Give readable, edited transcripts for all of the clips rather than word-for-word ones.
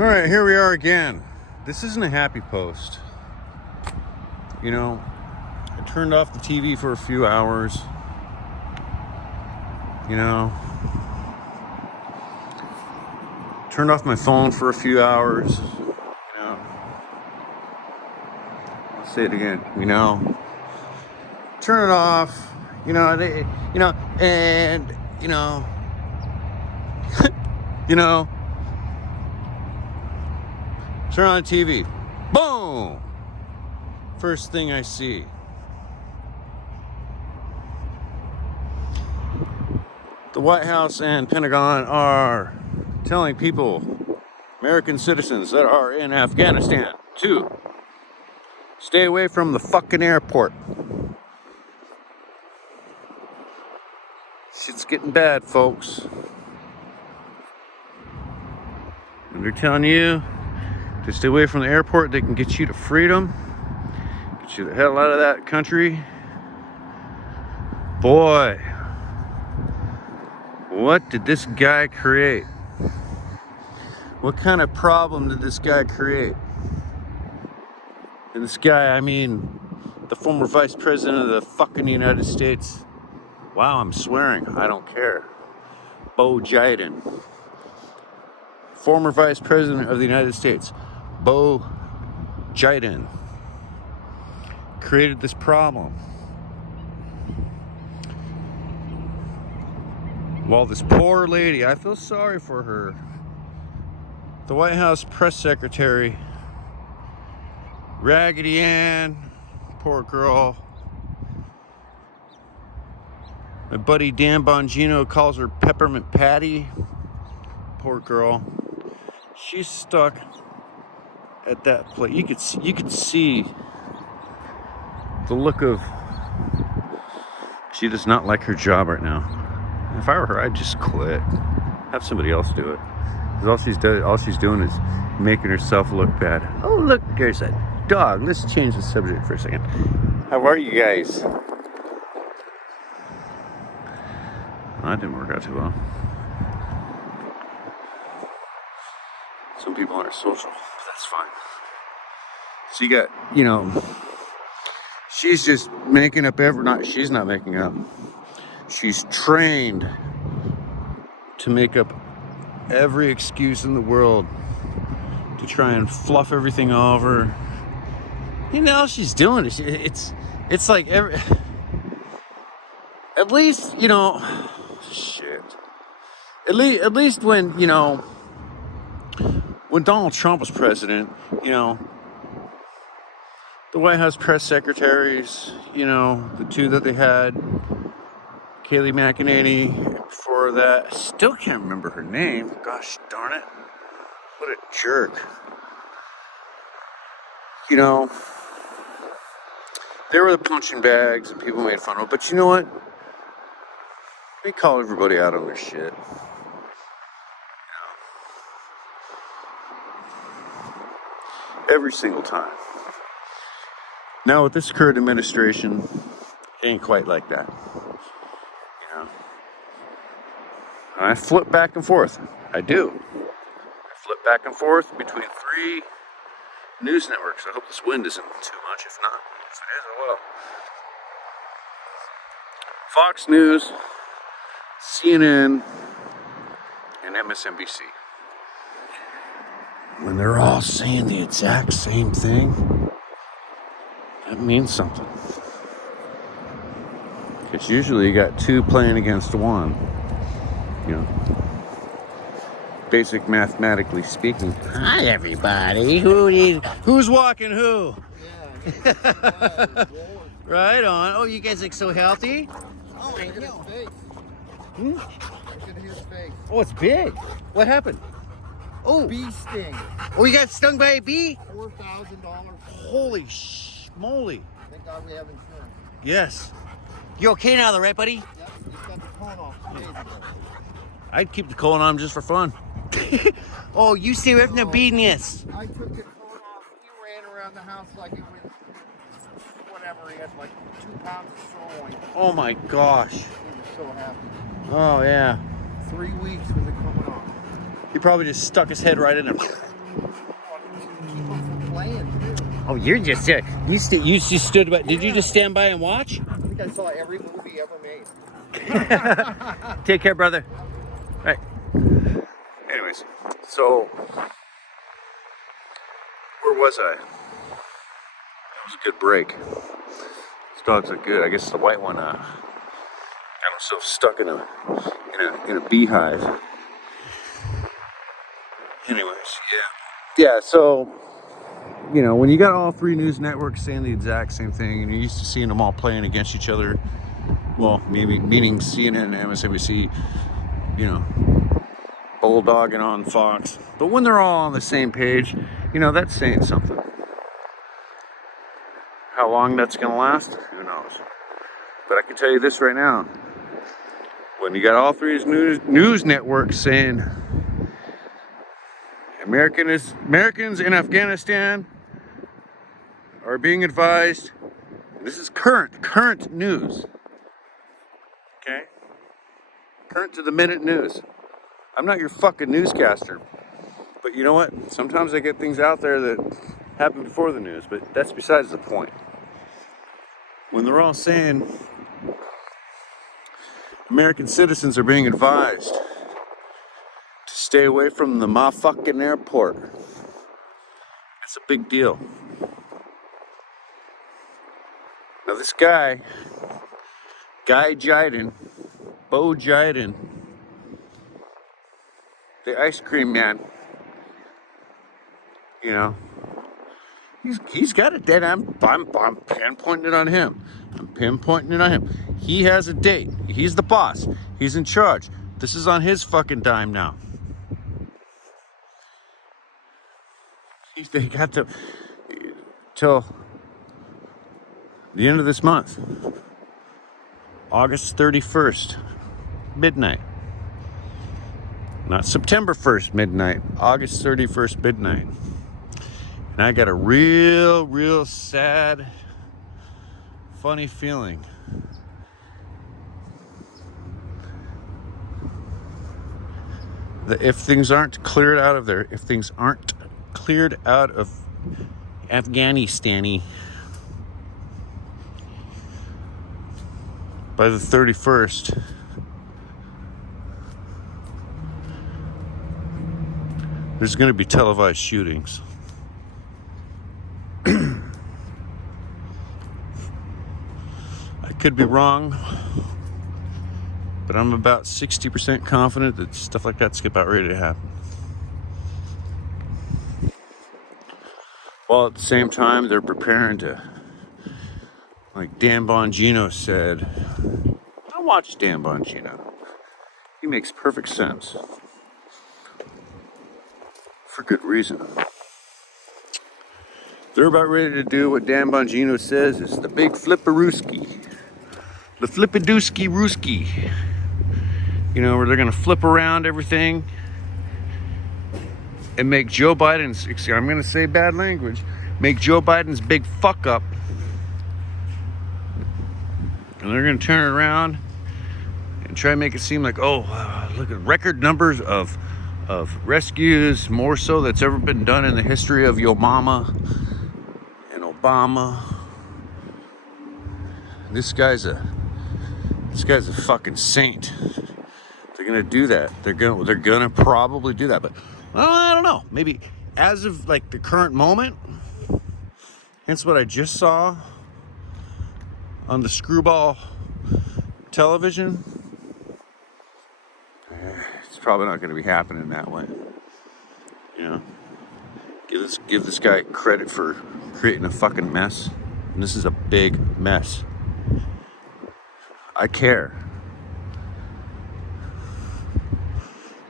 All right, here we are again. This isn't a happy post. You know, I turned off the TV for a few hours. You know, turned off my phone for a few hours. You know, I'll say it again. You know, turn it off. You know, and you know, you know, turn on the TV. Boom! First thing I see. The White House and Pentagon are telling people, American citizens that are in Afghanistan, to stay away from the fucking airport. Shit's getting bad, folks. And they're telling you to stay away from the airport. They can get you to freedom, get you the hell out of that country. Boy, what did this guy create? What kind of problem did this guy create? And this guy, I mean, the former vice president of the fucking United States. Wow, I'm swearing. I don't care. Bo Jiden. Former vice president of the United States. Bo Jiden created this problem. While this poor lady, I feel sorry for her, the White House press secretary, Raggedy Ann, poor girl. My buddy Dan Bongino calls her Peppermint Patty. Poor girl. She's stuck at that place. You could see the look of, she does not like her job right now. If I were her, I'd just quit. Have somebody else do it. Because all she's doing is making herself look bad. Oh, look, there's a dog. Let's change the subject for a second. How are you guys? That didn't work out too well. Some people aren't social, but that's fine. So you got, you know, she's just making up she's not making up. She's trained to make up every excuse in the world to try and fluff everything over. You know, she's doing it. It's like at least, you know, shit. At least when, you know, when Donald Trump was president, you know, the White House press secretaries, you know, the two that they had, Kayleigh McEnany, before that, I still can't remember her name. Gosh darn it. What a jerk. You know, they were the punching bags and people made fun of it. But you know what? They call everybody out on their shit. Every single time. Now with this current administration, it ain't quite like that. You know. And I flip back and forth. I do. I flip back and forth between 3 news networks. I hope this wind isn't too much. If not, if it is, oh well. Fox News, CNN, and MSNBC. When they're all saying the exact same thing, that means something. Because usually you got 2 playing against 1. You know, basic mathematically speaking. Hi everybody. Who's walking who? Yeah. Right on. Oh, you guys look so healthy. Oh, I know. Look at his face. Oh, it's big. What happened? Oh, bee sting. Oh, you got stung by a bee? $4,000. Holy moly. Thank God we have insurance. Yes. You okay now, though, right, buddy? Yep. Just got the cone off 2 days ago. I'd keep the cone on just for fun. Oh, you stay away from the bee nest. I took the cone off. He ran around the house like it was whatever. He had like 2 pounds of sirloin. Oh my gosh. He was so happy. Oh yeah. 3 weeks with it coming off. He probably just stuck his head right in there. Oh, you're just you stood by. Did you just stand by and watch? I think I saw every movie ever made. Take care, brother. Right. Anyways, so where was I? It was a good break. These dogs are good. I guess the white one got himself stuck in a beehive. Anyways, yeah. So when you got all three news networks saying the exact same thing, and you're used to seeing them all playing against each other. Well, maybe meaning CNN and MSNBC, bulldogging on Fox. But when they're all on the same page, that's saying something. How long that's going to last, who knows? But I can tell you this right now. When you got all three news networks saying Americans in Afghanistan are being advised, this is current news. Okay? Current to the minute news. I'm not your fucking newscaster. But you know what? Sometimes I get things out there that happen before the news, but that's besides the point. When they're all saying American citizens are being advised to stay away from the motherfucking airport, it's a big deal. Now this guy Jiden, Bo Jiden, the ice cream man, he's got a date. I'm pinpointing it on him. He has a date. He's the boss. He's in charge. This is on his fucking dime now. They got till the end of this month, August 31st, midnight. Not September 1st, midnight. August 31st, midnight. And I got a real sad, funny feeling. That if things aren't cleared out of Afghanistan by the 31st, there's going to be televised shootings. I could be wrong, but I'm about 60% confident that stuff like that's about ready to happen. While at the same time, they're preparing to, like Dan Bongino said, I watch Dan Bongino. He makes perfect sense. For good reason. They're about ready to do what Dan Bongino says is the big flipperooski. The flippadooski rooski. Where they're going to flip around everything and make Joe Biden's, I'm going to say bad language, make Joe Biden's big fuck up. And they're going to turn it around and try to make it seem like, look at record numbers of rescues, more so that's ever been done in the history of your mama and Obama. This guy's a fucking saint. They're gonna do that. They're gonna probably do that. But I don't know. Maybe as of like the current moment, hence what I just saw on the Screwball television, it's probably not going to be happening that way. Give this guy credit for creating a fucking mess, and this is a big mess. I care.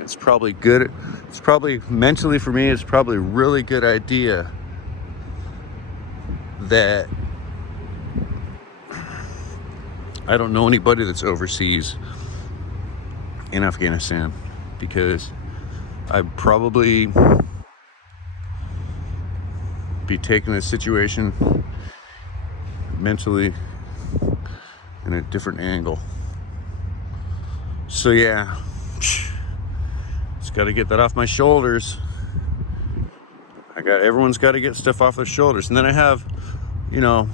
It's probably good. It's probably mentally for me. It's probably a really good idea that I don't know anybody that's overseas in Afghanistan, because I'd probably be taking the situation mentally in a different angle. So yeah, just got to get that off my shoulders. I everyone's got to get stuff off their shoulders. And then I have, you know,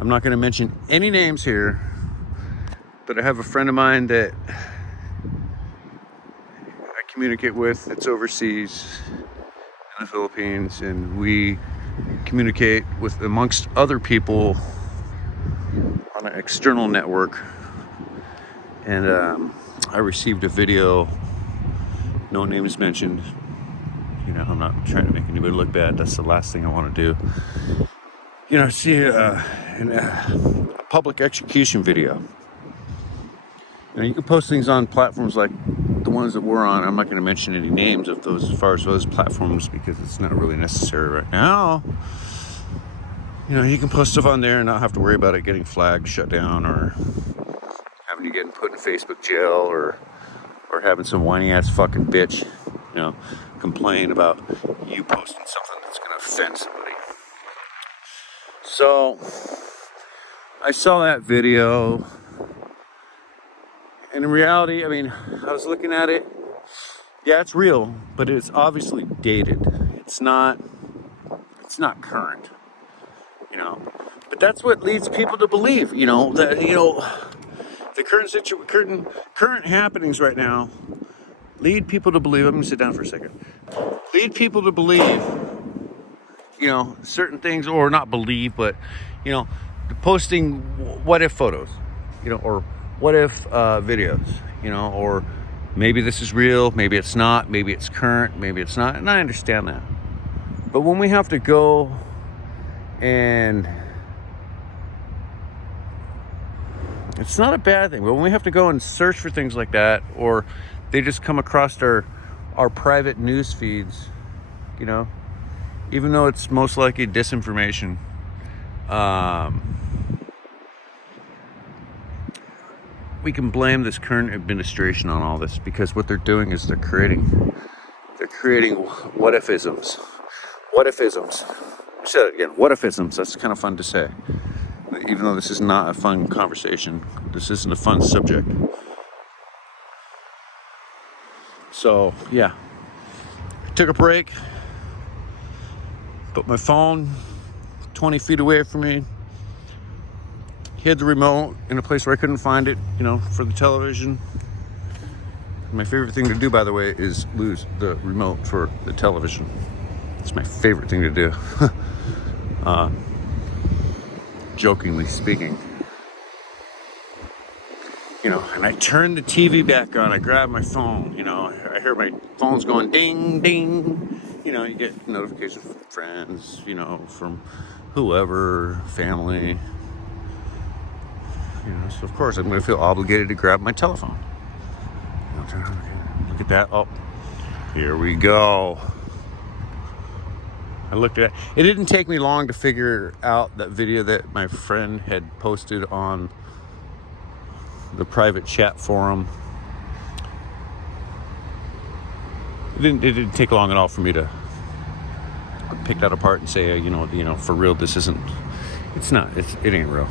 I'm not going to mention any names here, but I have a friend of mine that I communicate with that's overseas in the Philippines, and we communicate with amongst other people on an external network. And I received a video, no name is mentioned. You know, I'm not trying to make anybody look bad. That's the last thing I want to do. You know, see a public execution video. You know, you can post things on platforms like the ones that we're on. I'm not going to mention any names of those as far as those platforms because it's not really necessary right now. You know, you can post stuff on there and not have to worry about it getting flagged, shut down, or having you getting put in Facebook jail, or having some whiny ass fucking bitch, you know, complain about you posting something that's going to offend somebody. So I saw that video, and in reality, I mean, I was looking at it. Yeah, it's real, but it's obviously dated. It's not current, you know. But that's what leads people to believe, you know, that, you know, the current happenings right now lead people to believe. I'm gonna sit down for a second. Lead people to believe, you know, certain things, or not believe, but, you know, posting what if photos, you know, or what if videos, you know, or maybe this is real, maybe it's not, maybe it's current, maybe it's not, and I understand that. But when we have to go and it's not a bad thing, but when we have to go and search for things like that, or they just come across our private news feeds, you know, even though it's most likely disinformation, we can blame this current administration on all this, because what they're doing is they're creating what ifisms. What ifisms. Say it again. What ifisms. That's kind of fun to say. Even though this is not a fun conversation, this isn't a fun subject. So, yeah. I took a break, put my phone 20 feet away from me, hid the remote in a place where I couldn't find it, you know, for the television. My favorite thing to do, by the way, is lose the remote for the television. It's my favorite thing to do. Jokingly speaking. You know, and I turned the TV back on, I grabbed my phone, you know, I hear my phone's going ding, ding. You know, you get notifications from friends, you know, from whoever, family. You know, so of course I'm going to feel obligated to grab my telephone. You know, look at that. Oh, here we go. I looked at it. It didn't take me long to figure out that video that my friend had posted on the private chat forum. It didn't take long at all for me to pick that apart and say, you know, for real, it ain't real.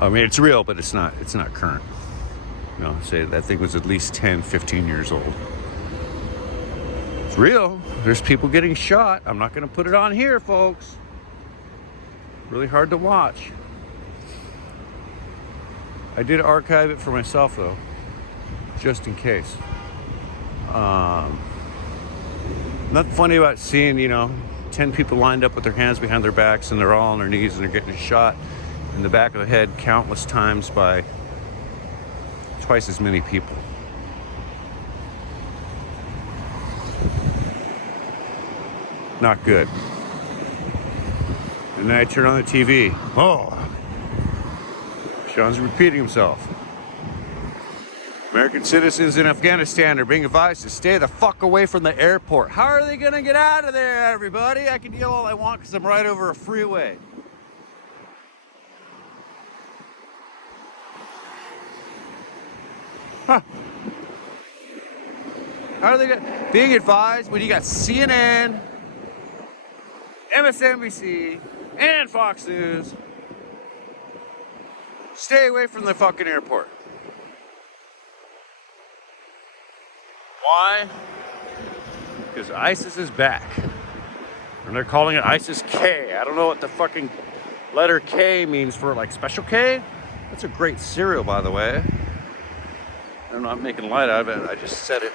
I mean, it's real, but it's not current. You know, say that thing was at least 10, 15 years old. It's real. There's people getting shot. I'm not going to put it on here, folks. Really hard to watch. I did archive it for myself, though, just in case. Nothing funny about seeing, you know, 10 people lined up with their hands behind their backs and they're all on their knees and they're getting shot in the back of the head countless times by twice as many people. Not good. And then I turn on the TV. Oh, Sean's repeating himself. American citizens in Afghanistan are being advised to stay the fuck away from the airport. How are they gonna get out of there, everybody? I can yell all I want because I'm right over a freeway. Huh. How are they being advised when you got CNN, MSNBC, and Fox News? Stay away from the fucking airport. Why? Because ISIS is back. And they're calling it ISIS K. I don't know what the fucking letter K means for like special K. That's a great cereal, by the way. I'm not making light out of it. I just said it.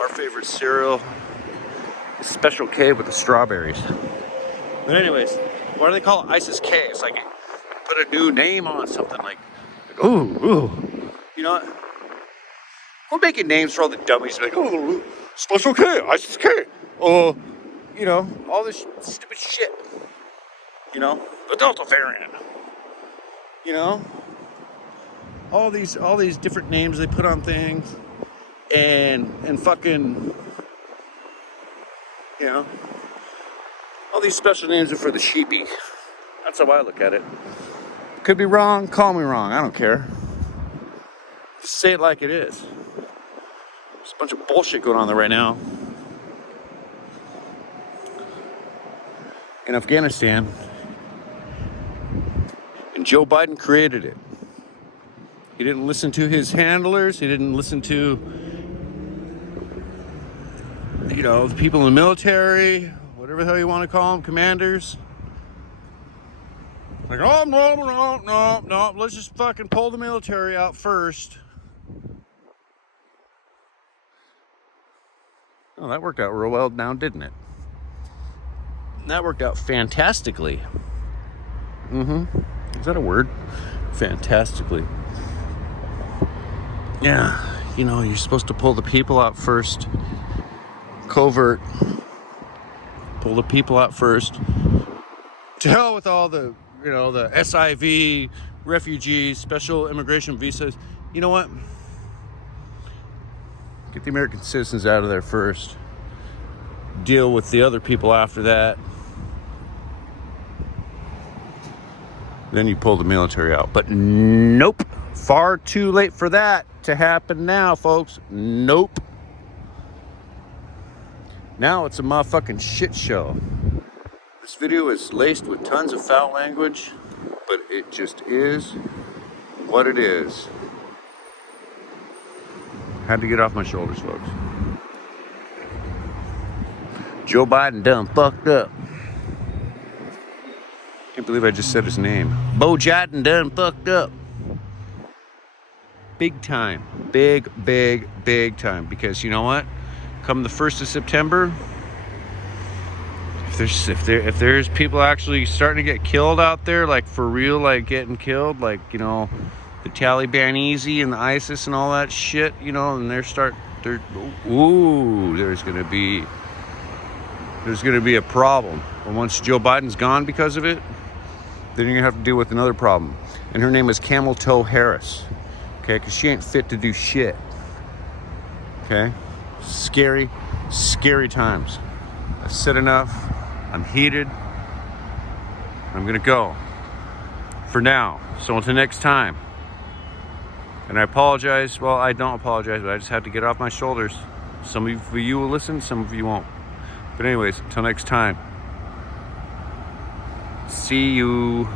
Our favorite cereal is Special K with the strawberries. But anyways, why do they call it ISIS K? It's like put a new name on something like ooh. You know what? We're making names for all the dummies. Like, oh, Special K, ISIS K. You know, all this stupid shit. You know, the Delta variant. You know, all these different names they put on things, and fucking, you know, all these special names are for the sheepy. That's how I look at it. Could be wrong. Call me wrong. I don't care. Just say it like it is. There's a bunch of bullshit going on there right now. In Afghanistan. And Joe Biden created it. He didn't listen to his handlers. He didn't listen to, you know, the people in the military, whatever the hell you want to call them, commanders. Like, oh, no. Let's just fucking pull the military out first. Oh, that worked out real well now, didn't it? That worked out fantastically. Is that a word? Fantastically. Yeah, you know, you're supposed to pull the people out first. Covert. Pull the people out first. To hell with all the, you know, the SIV, refugees, special immigration visas. You know what? Get the American citizens out of there first. Deal with the other people after that. Then you pull the military out. But nope. Far too late for that to happen now, folks. Nope. Now it's a motherfucking shit show. This video is laced with tons of foul language, but it just is what it is. Had to get off my shoulders, folks. Joe Biden done fucked up. Can't believe I just said his name. Bo Jiden done fucked up. Big time. Big time. Because you know what? Come the 1st of September, if there's people actually starting to get killed out there, like for real, like getting killed, like, you know, the Taliban easy and the ISIS and all that shit, you know, and there's gonna be a problem. And once Joe Biden's gone because of it, then you're gonna have to deal with another problem. And her name is Camel Toe Harris. Okay, because she ain't fit to do shit. Okay? Scary times. I've said enough. I'm heated. I'm gonna go. For now. So until next time. And I apologize. Well, I don't apologize, but I just had to get off my shoulders. Some of you will listen, some of you won't. But anyways, until next time. See you.